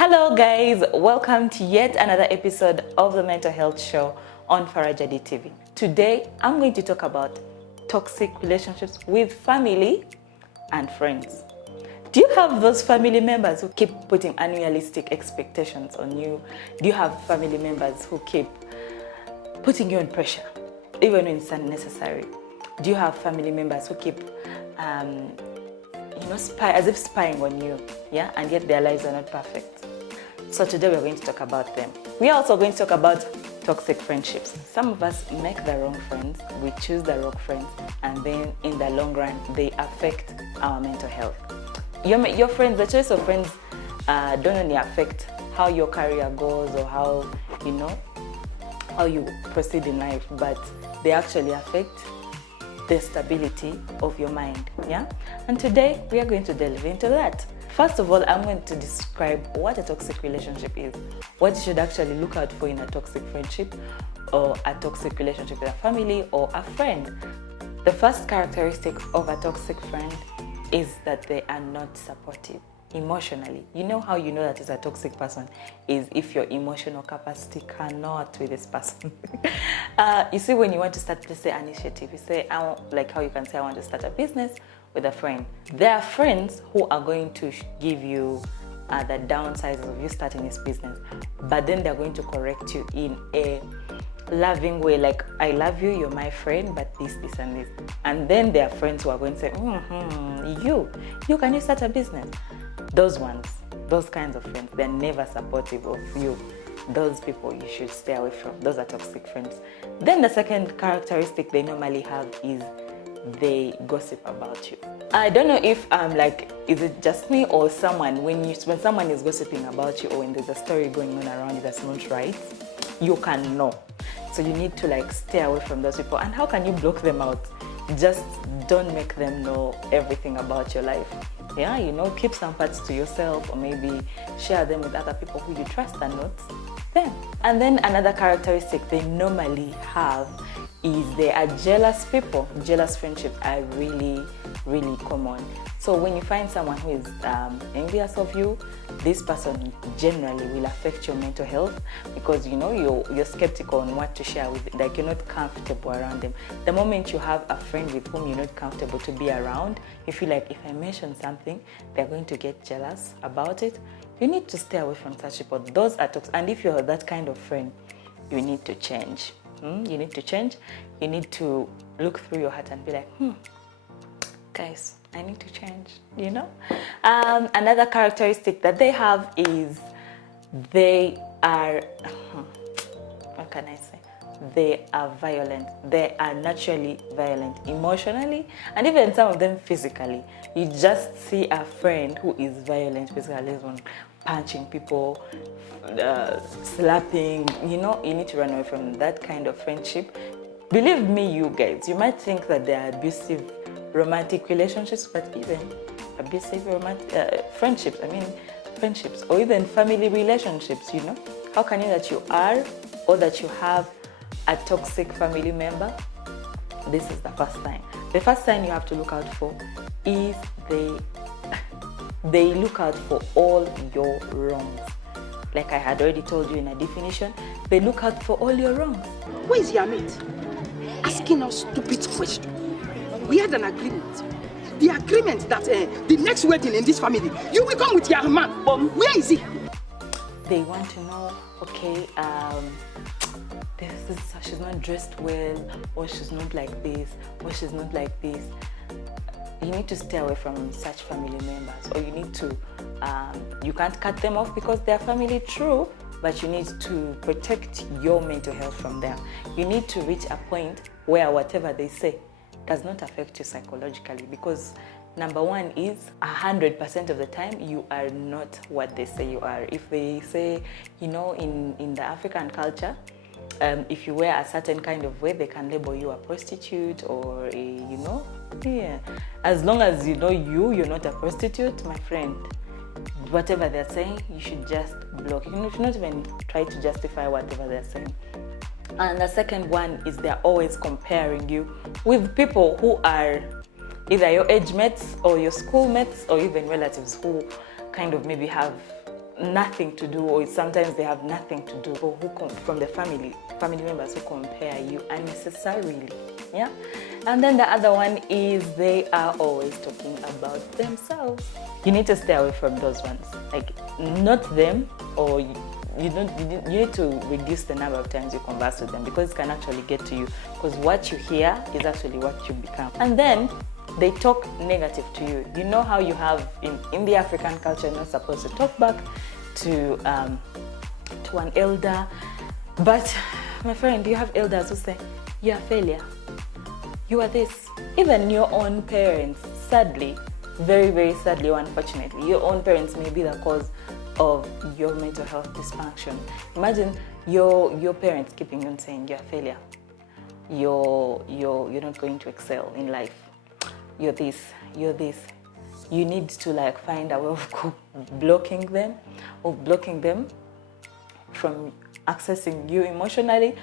Hello guys, welcome to yet another episode of the Mental Health Show on Faraja TV. Today, I'm going to talk about toxic relationships with family and friends. Do you have those family members who keep putting unrealistic expectations on you? Do you have family members who keep putting you on pressure, even when it's unnecessary? Do you have family members who keep as if spying on you, yeah, and yet their lives are not perfect? So today we're going to talk about them. We are also going to talk about toxic friendships. Some of us make the wrong friends, we choose the wrong friends, and then in the long run, they affect our mental health. Your friends, the choice of friends don't only affect how your career goes or how you proceed in life, but they actually affect the stability of your mind, yeah? And today, we are going to delve into that. First of all, I'm going to describe what a toxic relationship is, what you should actually look out for in a toxic friendship or a toxic relationship with a family or a friend. The first characteristic of a toxic friend is that they are not supportive emotionally. You know how you know that is a toxic person is if your emotional capacity cannot with this person. You see, when you want to start, let's say, an initiative, you say, like how you can say, I want to start a business with a friend. There are friends who are going to give you the downsides of you starting this business, but then they're going to correct you in a loving way, like, I love you, you're my friend, but this, and this. And then there are friends who are going to say, can you start a business? Those ones, those kinds of friends, they're never supportive of you. Those people you should stay away from. Those are toxic friends. Then the second characteristic they normally have is they gossip about you. I don't know if is it just me or someone, when someone is gossiping about you or when there's a story going on around you that's not right, you can know. So you need to stay away from those people. And how can you block them out? Just don't make them know everything about your life. Yeah, keep some parts to yourself, or maybe share them with other people who you trust and not them. And then another characteristic they normally have is they are jealous people. Jealous friendships are really, really common. So when you find someone who is envious of you, this person generally will affect your mental health because you're skeptical on what to share with them. You're not comfortable around them. The moment you have a friend with whom you're not comfortable to be around, you feel like if I mention something, they're going to get jealous about it. You need to stay away from such people. Those are toxic. And if you're that kind of friend, you need to change. You need to change. You need to look through your heart and be like, guys, I need to change, Another characteristic that they have is they are, what can I say? They are violent. They are naturally violent emotionally, and even some of them physically. You just see a friend who is violent physically, punching people, slapping, you need to run away from that kind of friendship. Believe me, you guys, you might think that they are abusive romantic relationships, but even abusive friendships, friendships, or even family relationships, how can you that you are or that you have a toxic family member? This is the first sign. The first sign you have to look out for is they look out for all your wrongs. Like I had already told you in a definition, they look out for all your wrongs. Where is your mate? Asking us stupid questions. We had an agreement. The agreement that the next wedding in this family, you will come with your man. Where is he? They want to know, okay, she's not dressed well, or she's not like this, or she's not like this. You need to stay away from such family members, or you need to, you can't cut them off because they're family, true, but you need to protect your mental health from them. You need to reach a point where whatever they say does not affect you psychologically, because number one is 100% of the time you are not what they say you are. If they say, in the African culture, if you wear a certain kind of way, they can label you a prostitute or as long as you're not a prostitute, my friend, whatever they're saying, you should just block. You should not even try to justify whatever they're saying. And the second one is they're always comparing you with people who are either your age mates or your school mates or even relatives who kind of maybe have nothing to do, or sometimes they have nothing to do, or from the family members who compare you unnecessarily. Yeah. And then the other one is they are always talking about themselves. You need to stay away from those ones. Like, not them, or you need to reduce the number of times you converse with them, because it can actually get to you, because what you hear is actually what you become. And then they talk negative to you. You know how you have in the African culture, you're not supposed to talk back to an elder. But my friend, you have elders who say, you're a failure, you are this. Even your own parents, sadly, very, very sadly or unfortunately, your own parents may be the cause of your mental health dysfunction. Imagine your parents keeping on saying you're a failure, you're not going to excel in life, you're this. You need to like find a way of blocking them from accessing you emotionally,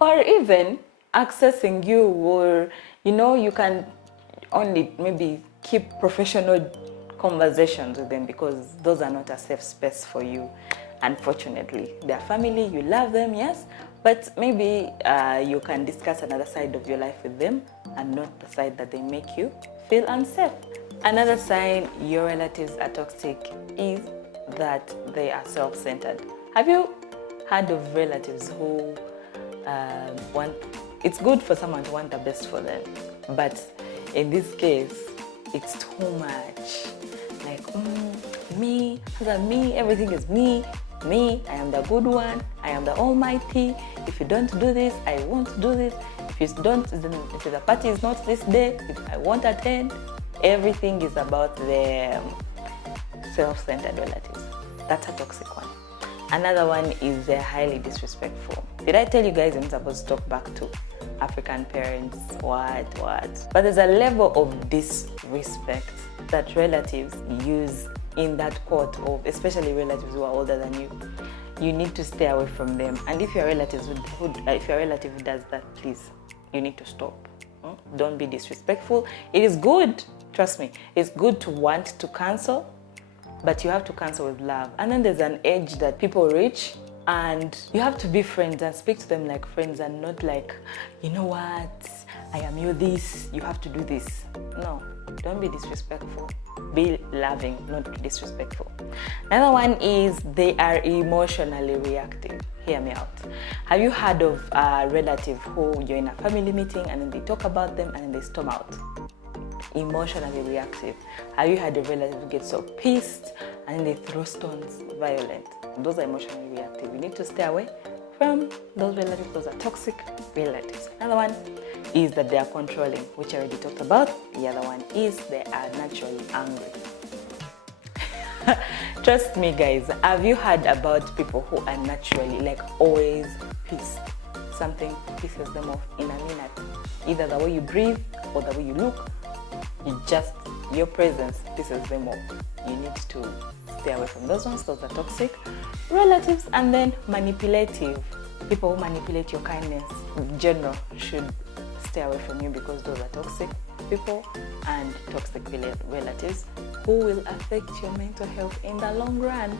or even accessing you, or you can only maybe keep professional conversations with them, because those are not a safe space for you. Unfortunately, they're family, you love them, yes, but maybe you can discuss another side of your life with them, and not the side that they make you feel unsafe. Another sign your relatives are toxic is that they are self-centered. Have you heard of relatives who it's good for someone to want the best for them, but in this case, it's too much. Like, me, everything is me, I am the good one, I am the almighty. If you don't do this, I won't do this. If the party is not this day, I won't attend. Everything is about the self-centered relatives. That's a toxic one. Another one is they're highly disrespectful. Did I tell you guys I'm supposed to talk back to African parents? What? But there's a level of disrespect that relatives use in that court, of especially relatives who are older than you. You need to stay away from them. And if your relative who does that, please, you need to stop. Don't be disrespectful. It is good, trust me, it's good to want to cancel, but you have to cancel with love. And then there's an age that people reach, and you have to be friends and speak to them like friends, and not like, you know what, I am you this, you have to do this. No, don't be disrespectful. Be loving, not disrespectful. Another one is they are emotionally reactive. Hear me out. Have you heard of a relative who you're in a family meeting and then they talk about them and then they storm out? Emotionally reactive. Have you had a relative who gets so pissed and then they throw stones, violent? Those are emotionally reactive. You need to stay away from those relatives. Those are toxic relatives. Another one is that they are controlling, which I already talked about. The other one is they are naturally angry. Trust me, guys, have you heard about people who are naturally, like, always pissed? Something pisses them off in a minute. Either the way you breathe or the way you look, your presence pisses them off. You need to stay away from those ones. Those are toxic relatives. And then manipulative. People who manipulate your kindness in general should stay away from you, because those are toxic people and toxic relatives who will affect your mental health in the long run.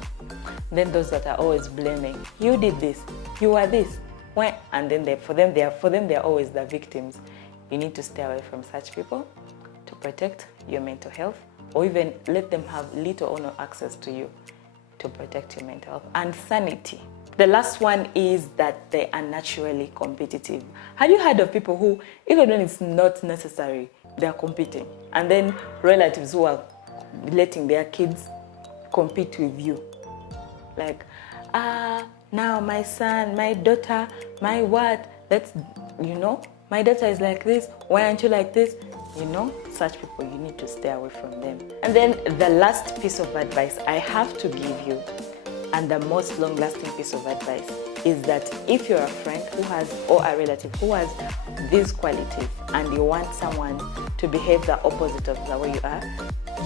Then those that are always blaming, you did this, you are this, and then for them they are always the victims. You need to stay away from such people to protect your mental health, or even let them have little or no access to you to protect your mental health and sanity. The last one is that they are naturally competitive. Have you heard of people who, even when it's not necessary, they are competing? And then relatives who are letting their kids compete with you. Like, now my son, my daughter, my what? My daughter is like this. Why aren't you like this? Such people, you need to stay away from them. And then the last piece of advice I have to give you, and the most long-lasting piece of advice, is that if you're a friend or a relative who has these qualities, and you want someone to behave the opposite of the way you are,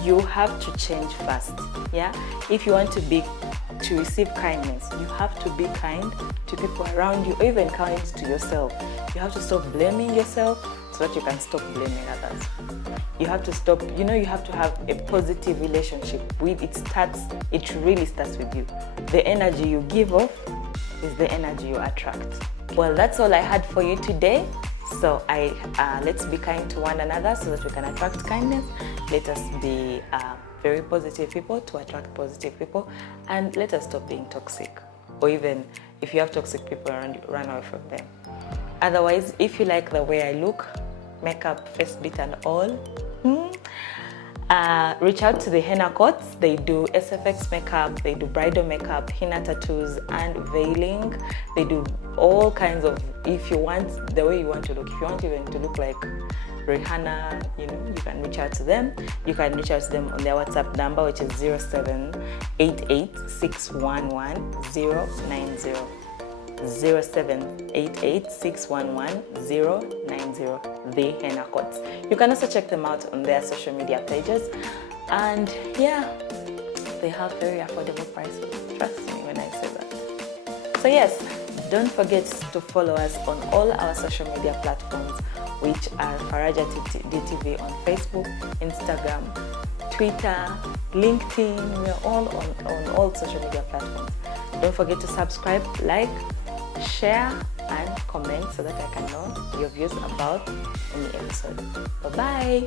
you have to change fast. Yeah, if you want to receive kindness, you have to be kind to people around you, or even kind to yourself. You have to stop blaming yourself, so that you can stop blaming others. You have to stop, you have to have a positive relationship with it really starts with you. The energy you give off is the energy you attract. Well, that's all I had for you today. So let's be kind to one another so that we can attract kindness. Let us be very positive people to attract positive people, and let us stop being toxic. Or even if you have toxic people around you, run away from them. Otherwise, if you like the way I look, makeup, face beat and all, reach out to the henna coats. They do SFX makeup, they do bridal makeup, henna tattoos and veiling. They do all kinds of, if you want the way you want to look, if you want even to look like Rihanna, you can reach out to them. You can reach out to them on their WhatsApp number, which is 0788611090. 0788611090. The henna coats. You can also check them out on their social media pages, and yeah, they have very affordable prices. Trust me when I say that. So yes, don't forget to follow us on all our social media platforms, which are Faraja DTV on Facebook, Instagram, Twitter, LinkedIn. We're all on all social media platforms. Don't forget to subscribe, like, share and comment so that I can know your views about any episode. Bye-bye.